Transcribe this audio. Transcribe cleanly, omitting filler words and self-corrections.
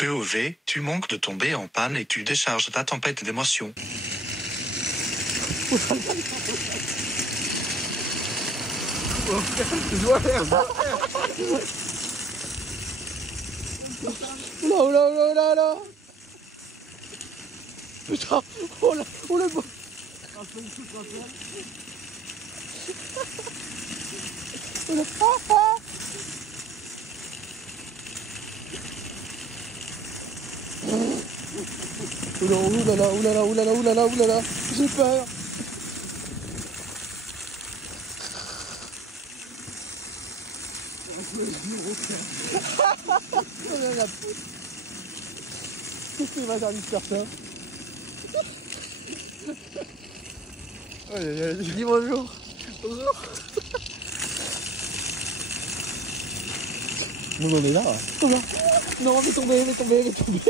POV, tu manques de tomber en panne et tu décharges ta tempête d'émotions. Oula, oula, oula, oula, oula. Putain, oh là, oh là, bon. Oula, ah, ah. Oula, oulala, oulala, oulala, oulala, oulala, j'ai peur. Qu'est-ce qu'il va faire de faire ça? Dis bonjour. Bonjour. Nous on est là. Non, mais tomber, mais tomber, mais tomber.